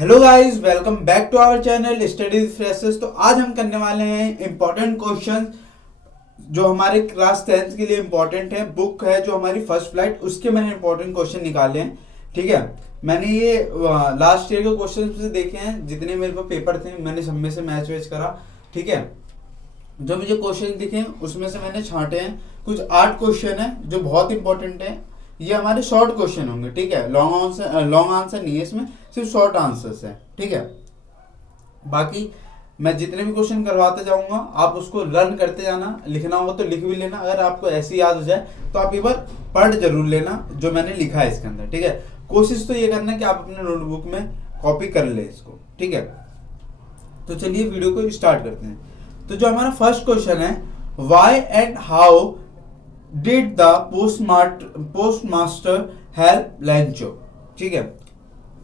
Hello guys, welcome back to our channel studies freshers. तो आज हम करने वाले हैं इंपॉर्टेंट क्वेश्चन जो हमारे क्लास 10th के लिए इंपॉर्टेंट है। बुक है जो हमारी फर्स्ट फ्लाइट, उसके मैंने इंपॉर्टेंट क्वेश्चन निकाले हैं। ठीक है, मैंने ये लास्ट ईयर के क्वेश्चन से देखे हैं, जितने मेरे पास पेपर थे मैंने सब में से मैच वैच करा। ठीक है, जो मुझे क्वेश्चन दिखे उसमें से मैंने छांटे हैं। कुछ 8 क्वेश्चन है जो बहुत इंपॉर्टेंट है। ये हमारे शॉर्ट क्वेश्चन होंगे। ठीक है, लॉन्ग आंसर नहीं है इसमें, सिर्फ शॉर्ट आंसर्स है। ठीक है, बाकी मैं जितने भी क्वेश्चन करवाते जाऊंगा आप उसको लर्न करते जाना। लिखना होगा तो लिख भी लेना, अगर आपको ऐसे याद हो जाए तो आप एक बार पढ़ जरूर लेना जो मैंने लिखा है इसके अंदर। ठीक है, कोशिश तो ये करना कि आप अपने नोटबुक में कॉपी कर ले इसको। ठीक है, तो चलिए वीडियो को स्टार्ट करते हैं। तो जो हमारा फर्स्ट क्वेश्चन है, why and how did the postmaster help Lencho. ठीक है,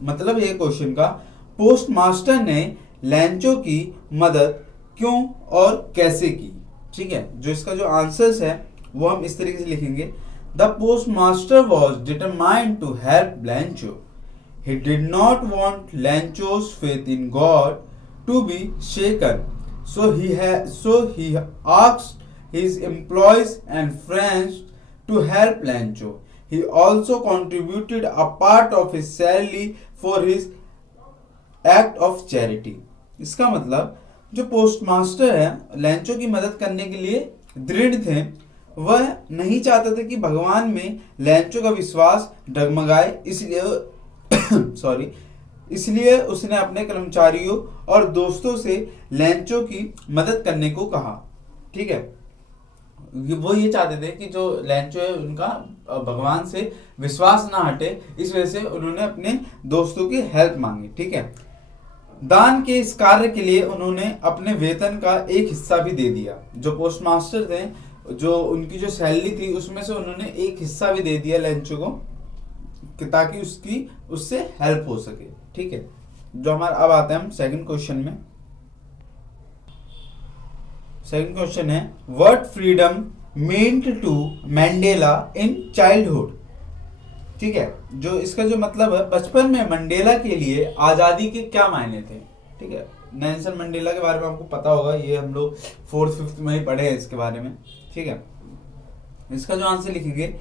मतलब ये क्वेश्चन का पोस्टमास्टर ने लैंचो की मदद क्यों और कैसे की। ठीक है, जो इसका जो आंसर्स है वो हम इस तरीके से लिखेंगे। The postmaster was determined to help Lencho. He did not want Lancho's faith in God to be shaken, so he asked his employees and friends to help Lancho. He also contributed a part of his salary for his act of charity. इसका मतलब जो postmaster है लैंचो की मदद करने के लिए दृढ़ थे। वह नहीं चाहते थे कि भगवान में लैंचो का विश्वास डगमगाए, इसलिए उसने अपने कर्मचारियों और दोस्तों से लैंचो की मदद करने को कहा। ठीक है, वो ये चाहते थे कि जो लैंचो है उनका भगवान से विश्वास ना हटे, इस वजह से उन्होंने अपने दोस्तों की हेल्प मांगी। ठीक है, दान के इस कार्य के लिए उन्होंने अपने वेतन का एक हिस्सा भी दे दिया। जो पोस्टमास्टर थे, जो उनकी जो सैलरी थी उसमें से उन्होंने एक हिस्सा भी दे दिया लैंचो को, ताकि उससे हेल्प हो सके। ठीक है, जो हमारा अब आते हैं हम सेकंड क्वेश्चन में। सेकंड क्वेश्चन है, what freedom meant to Mandela in childhood. ठीक है, जो इसका जो मतलब है बचपन में मंडेला के लिए आजादी के क्या मायने थे। ठीक है, नेल्सन मंडेला के बारे में आपको पता होगा, ये हम लोग 4th-5th में ही पढ़े हैं इसके बारे में। ठीक है, इसका जो आंसर लिखेंगे,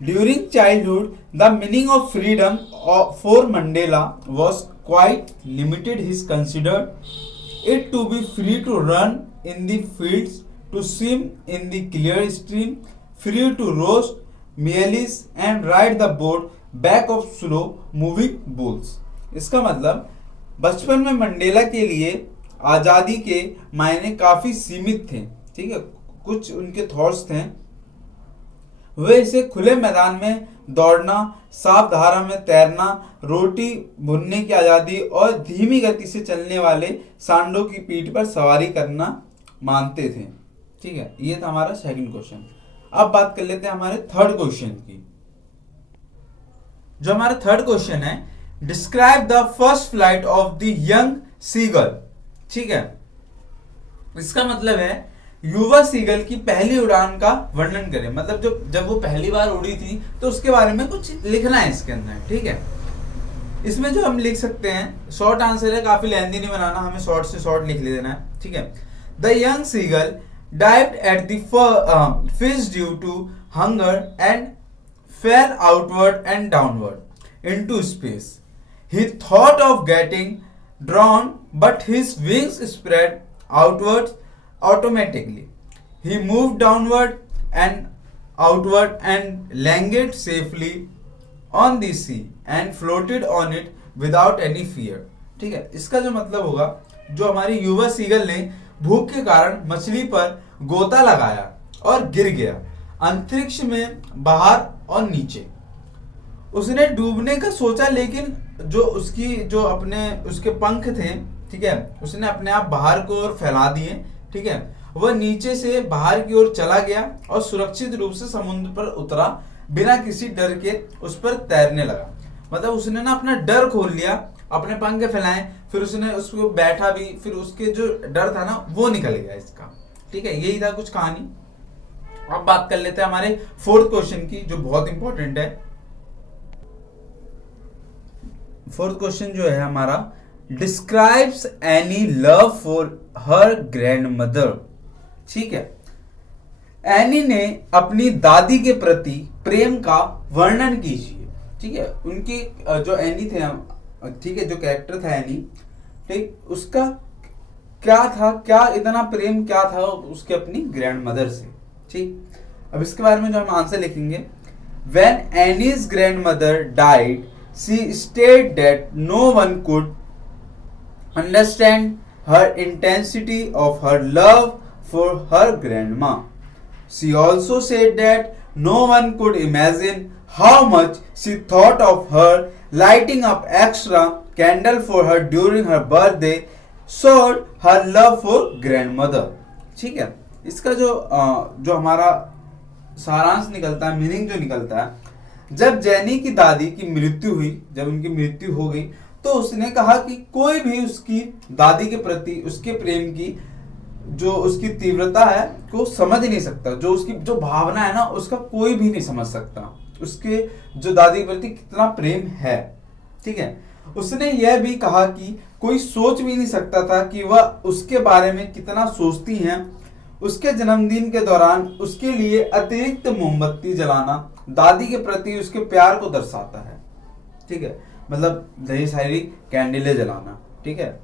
During childhood, the meaning of freedom for Mandela was quite limited. He considered it to be free to run in the fields, to swim in the clear stream, free to roast maize and ride the boat back of slow moving bulls. इसका मतलब बचपन में Mandela के लिए आज़ादी के मायने काफ़ी सीमित थे। ठीक है, कुछ उनके थॉट्स थे। वे इसे खुले मैदान में दौड़ना, साफ धारा में तैरना, रोटी भुनने की आज़ादी और धीमी गति से चलने वाले सांडों की पीठ पर सवारी करना मानते थे। ठीक है, ये था हमारा सेकंड क्वेश्चन। अब बात कर लेते हैं हमारे थर्ड क्वेश्चन की। जो हमारा थर्ड क्वेश्चन है, describe the first flight of the young seagull. ठीक है, इसका मतलब है युवा सीगल की पहली उड़ान का वर्णन करें। मतलब जब वो पहली बार उड़ी थी तो उसके बारे में कुछ लिखना है इसके अंदर। ठीक है, इसमें जो हम लिख सकते हैं, शॉर्ट आंसर है, काफी लेंथी नहीं बनाना, हमें शॉर्ट से शॉर्ट लिख लेना है। ठीक है, the young seagull dived at the fish due to hunger and fell outward and downward into space. He thought of getting drawn but his wings spread outward automatically. He moved downward and outward and landed safely on the sea and floated on it without any fear. ठीक है, इसका जो मतलब होगा, जो हमारी युवा seagull ने भूख के कारण मछली पर गोता लगाया और गिर गया अंतरिक्ष में बाहर और नीचे। उसने डूबने का सोचा, लेकिन जो उसके पंख थे, ठीक है, उसने अपने आप बाहर को ओर फैला दिए। ठीक है, वह नीचे से बाहर की ओर चला गया और सुरक्षित रूप से समुद्र पर उतरा, बिना किसी डर के उस पर तैरने लगा। मतलब उसने ना अपना डर खोल लिया, अपने पंख फैलाए, फिर उसने उसको बैठा भी, फिर उसके जो डर था ना वो निकल गया इसका। ठीक है, यही था कुछ कहानी। अब बात कर लेते हैं हमारे फोर्थ क्वेश्चन की, जो बहुत इंपॉर्टेंट है। फोर्थ क्वेश्चन जो है हमारा, describes any love for her grand mother. ठीक है, एनी ने अपनी दादी के प्रति प्रेम का वर्णन कीजिए। ठीक है, उनकी जो एनी थे, ठीक है, जो कैरेक्टर था एनी, ठीक, उसका क्या था, क्या इतना प्रेम क्या था उसके अपनी ग्रैंड मदर से। ठीक, अब इसके बारे में जो हम आंसर लिखेंगे, when Annie's grandmother died she state that no one could understand her intensity of her love for her grandma. She also said that no one could imagine how much she thought of her. Lighting up extra candle for her during her birthday showed her love for grandmother. ठीक है, इसका जो हमारा सारांश निकलता है, meaning जो निकलता है, जब जेनी की दादी की मृत्यु हुई, जब उनकी मृत्यु हो गई, तो उसने कहा कि कोई भी उसकी दादी के प्रति उसके प्रेम की जो उसकी तीव्रता है को समझ नहीं सकता, जो उसकी जो भावना है ना, उसका कोई भी नहीं समझ सकता उसके जो दादी के प्रति कितना प्रेम है। ठीक है, उसने यह भी कहा कि कोई सोच भी नहीं सकता था कि वह उसके बारे में कितना सोचती हैं। उसके जन्मदिन के दौरान उसके लिए अतिरिक्त मोमबत्ती जलाना दादी के प्रति उसके प्यार को दर्शाता है। ठीक है, मतलब ढेर सारी कैंडलें जलाना। ठीक है,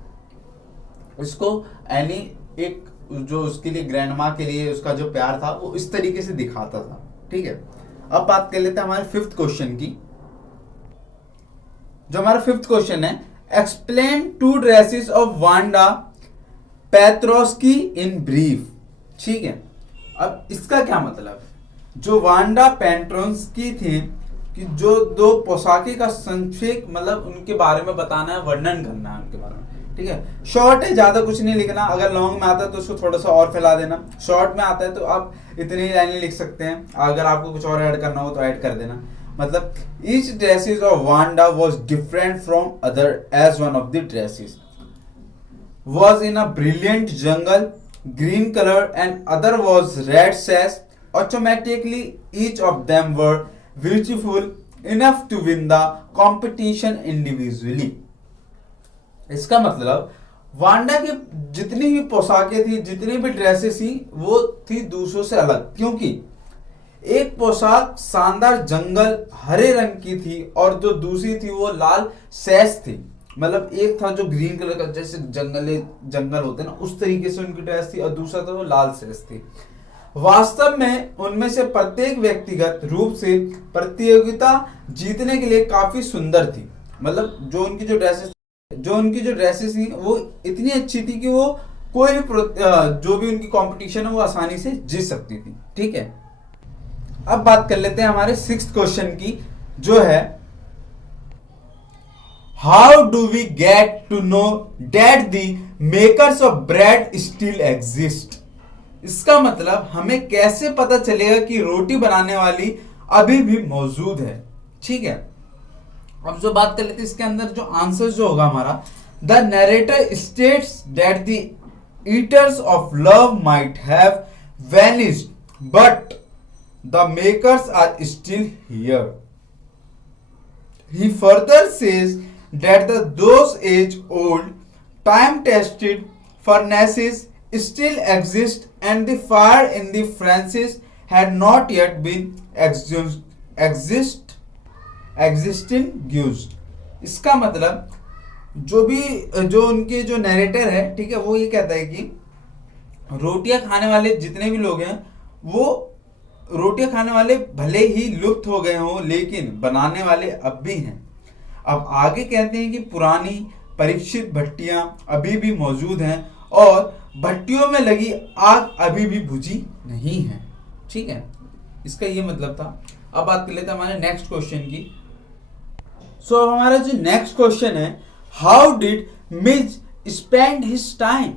इसको एनी एक जो उसके लिए ग्रैंड माँ के लिए उसका जो प्यार था वो इस तरीके से दिखाता था। ठीक है, अब बात कर लेते हैं हमारे फिफ्थ क्वेश्चन की। जो हमारा फिफ्थ क्वेश्चन है, explain 2 dresses of Wanda Petronski in brief. ठीक है, अब इसका क्या मतलब है, जो वांडा पेट्रोस्की थी कि जो 2 पोशाकें का संक्षेप, मतलब उनके बारे में बताना है, वर्णन करना है उनके बारे में। ठीक है, शॉर्ट है, ज्यादा कुछ नहीं लिखना। अगर लॉन्ग में आता है तो उसको थोड़ा सा और फैला देना, शॉर्ट में आता है तो आप इतनी ही लाइनें लिख सकते हैं। अगर आपको कुछ और ऐड करना हो तो ऐड कर देना। मतलब each dresses of Wanda was different from other as one of the dresses was in a brilliant jungle green color and other was red sash. Automatically each of them were beautiful enough to win the competition individually. इसका मतलब Wanda की जितनी भी पोशाकें थी, जितनी भी dresses थी, वो थी दूसरों से अलग, क्योंकि एक पोशाक शानदार जंगल हरे रंग की थी और जो दूसरी थी वो लाल सैश थी। मतलब एक था जो ग्रीन कलर का, जैसे जंगल होते हैं ना, उस तरीके से उनकी ड्रेस थी, और दूसरा था वो लाल सैश थी। वास्तव में उनमें से प्रत्येक व्यक्तिगत रूप से प्रतियोगिता जीतने के लिए काफी सुंदर थी। मतलब जो उनकी जो ड्रेसेस थी वो इतनी अच्छी थी कि वो कोई भी जो भी उनकी कंपटीशन है वो आसानी से जीत सकती थी। ठीक है, अब बात कर लेते हैं हमारे 6th क्वेश्चन की, जो है how do we get to know that the makers of bread still exist. इसका मतलब हमें कैसे पता चलेगा कि रोटी बनाने वाली अभी भी मौजूद है। ठीक है, अब जो बात कर लेते हैं इसके अंदर जो आंसर जो होगा हमारा, the narrator states that the eaters of love might have vanished but the makers are still here. He further says that those age-old, time-tested furnaces still exist and the fire in the furnaces had not yet been extinguished. इसका मतलब जो उनके जो narrator है, ठीक है, वो ये कहता है कि रोटियां खाने वाले जितने भी लोग हैं, वो रोटियां खाने वाले भले ही लुप्त हो गए हों, लेकिन बनाने वाले अब भी हैं। अब आगे कहते हैं कि पुरानी परीक्षित भट्टियां अभी भी मौजूद हैं और भट्टियों में लगी आग अभी भी बुझी नहीं है। ठीक है, इसका ये मतलब था। अब बात कर लेते हैं हमारे नेक्स्ट क्वेश्चन की। सो हमारा जो नेक्स्ट क्वेश्चन है, how did Miz spend his time.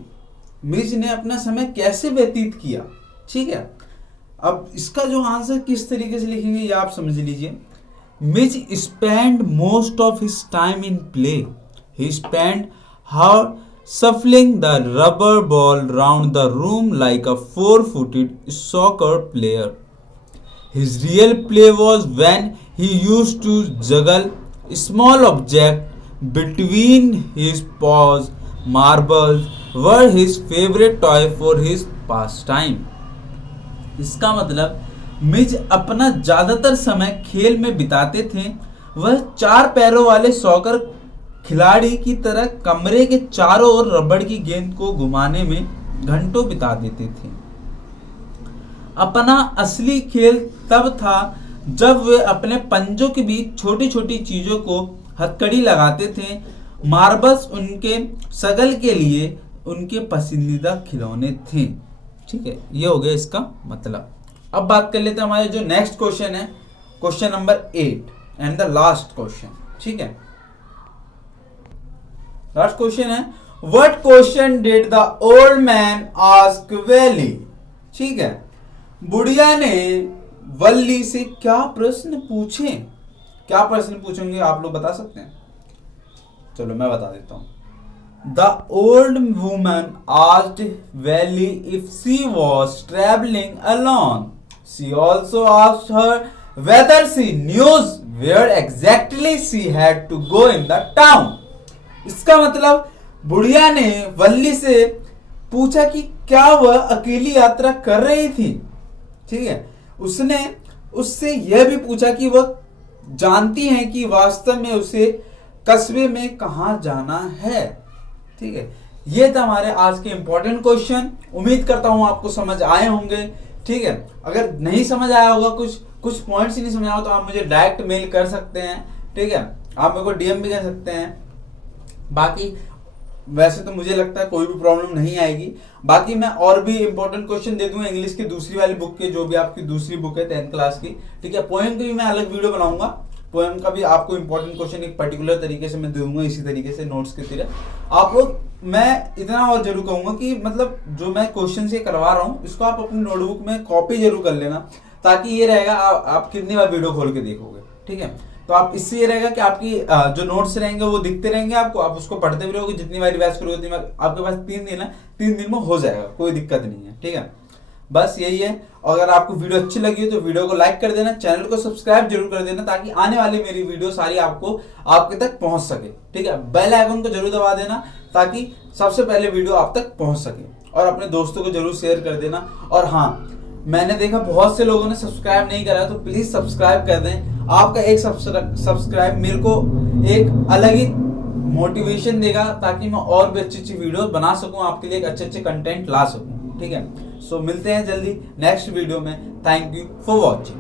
Miz ने अपना समय कैसे व्यतीत किया। ठीक है, अब इसका जो आंसर किस तरीके से लिखेंगे ये आप समझ लीजिए। मिज spend most of his time in play. He spend how shuffling the rubber ball round the room like a 4-footed soccer player. His real play was when he used to juggle small objects between his pause marbles were his favourite toy for his pass time. इसका मतलब मिज अपना ज्यादातर समय खेल में बिताते थे। वह 4 पैरों वाले सॉकर खिलाड़ी की तरह कमरे के चारों ओर रबड़ की गेंद को घुमाने में घंटों बिता देते थे। अपना असली खेल तब था जब वे अपने पंजों के बीच छोटी छोटी चीजों को हथकड़ी लगाते थे। मार्बल्स उनके सगल के लिए उनके पसंदीदा खिलौने थे। ठीक है, ये हो गया इसका मतलब। अब बात कर लेते हैं हमारे जो नेक्स्ट क्वेश्चन है, question number 8 and the last question. ठीक है, लास्ट क्वेश्चन है, what question did the old man ask valley. ठीक है, बुढ़िया ने वल्ली से क्या प्रश्न पूछे? क्या प्रश्न पूछेंगे आप लोग बता सकते हैं? चलो मैं बता देता हूं। The old woman asked Valley if she was traveling alone. She also asked her whether she knew where exactly she had to go in the town. इसका मतलब बुढ़िया ने वल्ली से पूछा कि क्या वह अकेली यात्रा कर रही थी। ठीक है, उसने उससे यह भी पूछा कि वह जानती है कि वास्तव में उसे कस्बे में कहाँ जाना है। ठीक है, ये था हमारे आज के इंपॉर्टेंट क्वेश्चन। उम्मीद करता हूं आपको समझ आए होंगे। ठीक है, अगर नहीं समझ आया होगा, कुछ पॉइंट्स ही नहीं समझ आया तो आप मुझे डायरेक्ट मेल कर सकते हैं। ठीक है, आप मेरे को डीएम भी कर सकते हैं। बाकी वैसे तो मुझे लगता है कोई भी प्रॉब्लम नहीं आएगी। बाकी मैं और भी इंपॉर्टेंट क्वेश्चन दे दूंगा इंग्लिश की दूसरी वाली बुक के, जो भी आपकी दूसरी बुक है 10th क्लास की। ठीक है, पोएम की भी मैं अलग वीडियो बनाऊंगा। पोएम का भी आपको इंपॉर्टेंट क्वेश्चन एक पर्टिकुलर तरीके से मैं दूंगा, इसी तरीके से नोट्स की तरह। आप लोग, मैं इतना और जरूर कहूंगा कि मतलब जो मैं क्वेश्चन ये करवा रहा हूँ इसको आप अपनी नोटबुक में कॉपी जरूर कर लेना, ताकि ये रहेगा आप कितनी बार वीडियो खोल के देखोगे। ठीक है, तो आप इससे ये रहेगा कि आपकी जो नोट्स रहेंगे वो दिखते रहेंगे आपको, आप उसको पढ़ते भी रहोगे। जितनी बार रिवाइज करोगे उतनी बार, आपके पास 3 दिन है, 3 दिन में हो जाएगा, कोई दिक्कत नहीं है। ठीक है, बस यही है। अगर आपको वीडियो अच्छी लगी हो तो वीडियो को लाइक कर देना, चैनल को सब्सक्राइब जरूर कर देना, ताकि आने वाली मेरी वीडियो सारी आपको आपके तक पहुंच सके। ठीक है, बेल आइकन को जरूर दबा देना ताकि सबसे पहले वीडियो आप तक पहुंच सके, और अपने दोस्तों को जरूर शेयर कर देना। और हाँ, मैंने देखा बहुत से लोगों ने सब्सक्राइब नहीं करा, तो प्लीज सब्सक्राइब कर दें। आपका एक सब्सक्राइब मेरे को एक अलग ही मोटिवेशन देगा, ताकि मैं और भी अच्छी अच्छी वीडियो बना सकूं, आपके लिए एक अच्छे अच्छे कंटेंट ला सकूं। ठीक है, सो मिलते हैं जल्दी नेक्स्ट वीडियो में। Thank you for watching.